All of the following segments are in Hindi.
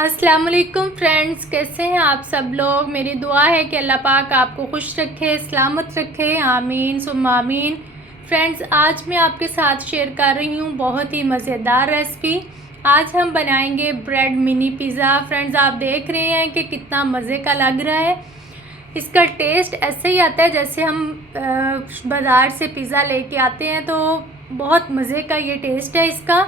अस्सलाम वालेकुम फ्रेंड्स, कैसे हैं आप सब लोग। मेरी दुआ है कि अल्लाह पाक आपको खुश रखे, सलामत रखे, आमीन सुम्मा आमीन। फ्रेंड्स, आज मैं आपके साथ शेयर कर रही हूँ बहुत ही मज़ेदार रेसिपी। आज हम बनाएंगे ब्रेड मिनी पिज़्ज़ा। फ्रेंड्स, आप देख रहे हैं कि कितना मज़े का लग रहा है। इसका टेस्ट ऐसे ही आता है जैसे हम बाज़ार से पिज़्ज़ा लेके आते हैं, तो बहुत मज़े का ये टेस्ट है इसका।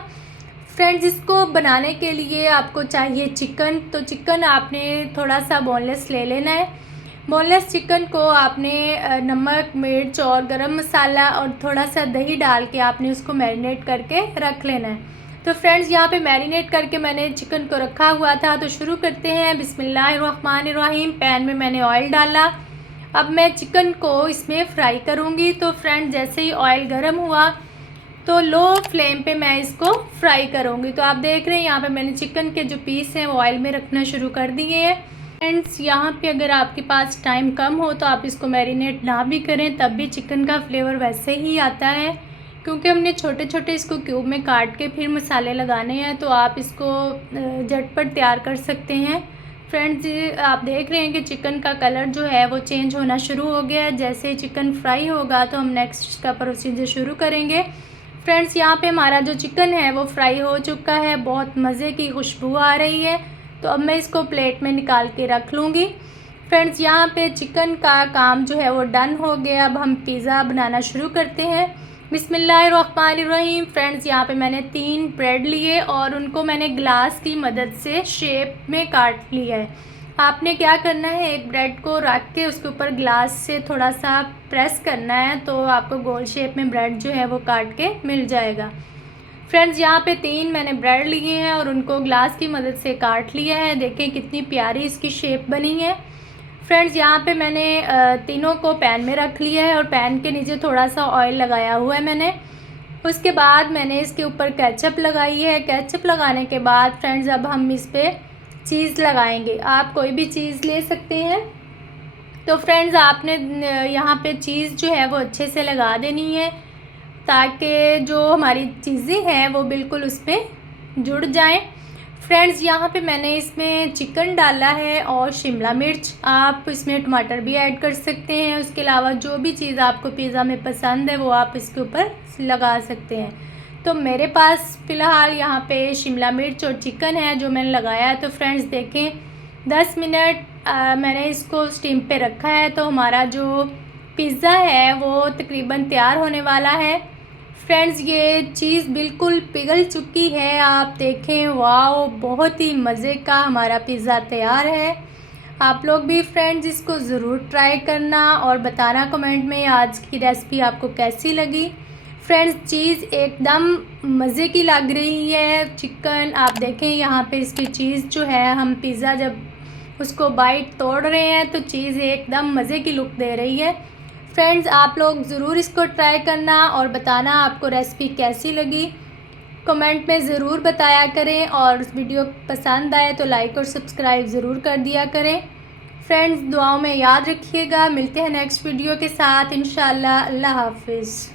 फ्रेंड्स, इसको बनाने के लिए आपको चाहिए चिकन। तो चिकन आपने थोड़ा सा बोनलेस ले लेना है। बोनलेस चिकन को आपने नमक, मिर्च और गरम मसाला और थोड़ा सा दही डाल के आपने उसको मैरिनेट करके रख लेना है। तो फ्रेंड्स, यहाँ पे मैरिनेट करके मैंने चिकन को रखा हुआ था। तो शुरू करते हैं। बिस्मिल्लाहिर्रहमानिर्रहीम। पैन में मैंने ऑयल डाला। अब मैं चिकन को इसमें फ्राई करूँगी। तो फ्रेंड्स, जैसे ही ऑयल गर्म हुआ तो लो फ्लेम पे मैं इसको फ्राई करूँगी। तो आप देख रहे हैं यहाँ पे मैंने चिकन के जो पीस हैं वो ऑयल में रखना शुरू कर दिए हैं। फ्रेंड्स, यहाँ पे अगर आपके पास टाइम कम हो तो आप इसको मैरिनेट ना भी करें, तब भी चिकन का फ्लेवर वैसे ही आता है, क्योंकि हमने छोटे छोटे इसको क्यूब में काट के फिर मसाले लगाने हैं। तो आप इसको झटपट तैयार कर सकते हैं। फ्रेंड्स, आप देख रहे हैं कि चिकन का कलर जो है वो चेंज होना शुरू हो गया है। जैसे ही चिकन फ्राई होगा तो हम नेक्स्ट इसका प्रोसीजर शुरू करेंगे। फ्रेंड्स, यहाँ पे हमारा जो चिकन है वो फ्राई हो चुका है, बहुत मज़े की खुशबू आ रही है। तो अब मैं इसको प्लेट में निकाल के रख लूँगी। फ्रेंड्स, यहाँ पे चिकन का काम जो है वो डन हो गया। अब हम पिज़्ज़ा बनाना शुरू करते हैं। बिस्मिल्लाहिर्रहमानिर्रहीम। फ्रेंड्स, यहाँ पे मैंने 3 ब्रेड लिए और उनको मैंने ग्लास की मदद से शेप में काट लिया है। आपने क्या करना है, एक ब्रेड को रख के उसके ऊपर ग्लास से थोड़ा सा प्रेस करना है, तो आपको गोल शेप में ब्रेड जो है वो काट के मिल जाएगा। फ्रेंड्स, यहाँ पे 3 मैंने ब्रेड लिए हैं और उनको ग्लास की मदद से काट लिया है। देखें कितनी प्यारी इसकी शेप बनी है। फ्रेंड्स, यहाँ पे मैंने तीनों को पैन में रख लिया है और पैन के नीचे थोड़ा सा ऑयल लगाया हुआ है मैंने। उसके बाद मैंने इसके ऊपर केचप लगाई है। केचप लगाने के बाद फ्रेंड्स, अब हम इस पर चीज़ लगाएंगे। आप कोई भी चीज़ ले सकते हैं। तो फ्रेंड्स, आपने यहाँ पे चीज़ जो है वो अच्छे से लगा देनी है, ताकि जो हमारी चीज़ें हैं वो बिल्कुल उस पर जुड़ जाएं। फ्रेंड्स, यहाँ पे मैंने इसमें चिकन डाला है और शिमला मिर्च। आप इसमें टमाटर भी ऐड कर सकते हैं। उसके अलावा जो भी चीज़ आपको पिज़्ज़ा में पसंद है वो आप इसके ऊपर लगा सकते हैं। तो मेरे पास फ़िलहाल यहाँ पे शिमला मिर्च और चिकन है जो मैंने लगाया है। तो फ्रेंड्स, देखें 10 मिनट मैंने इसको स्टीम पे रखा है। तो हमारा जो पिज़्ज़ा है वो तकरीबन तैयार होने वाला है। फ्रेंड्स, ये चीज़ बिल्कुल पिघल चुकी है। आप देखें, वाओ, बहुत ही मज़े का हमारा पिज़्ज़ा तैयार है। आप लोग भी फ्रेंड्स इसको ज़रूर ट्राई करना और बताना कमेंट में आज की रेसिपी आपको कैसी लगी। फ्रेंड्स, चीज़ एकदम मज़े की लग रही है। चिकन आप देखें, यहाँ पे इसकी चीज़ जो है, हम पिज़्ज़ा जब उसको बाइट तोड़ रहे हैं तो चीज़ एकदम मज़े की लुक दे रही है। फ्रेंड्स, आप लोग ज़रूर इसको ट्राई करना और बताना आपको रेसिपी कैसी लगी। कमेंट में ज़रूर बताया करें और वीडियो पसंद आए तो लाइक और सब्सक्राइब ज़रूर कर दिया करें। फ्रेंड्स, दुआओं में याद रखिएगा। मिलते हैं नेक्स्ट वीडियो के साथ इंशाल्लाह। अल्लाह हाफिज़।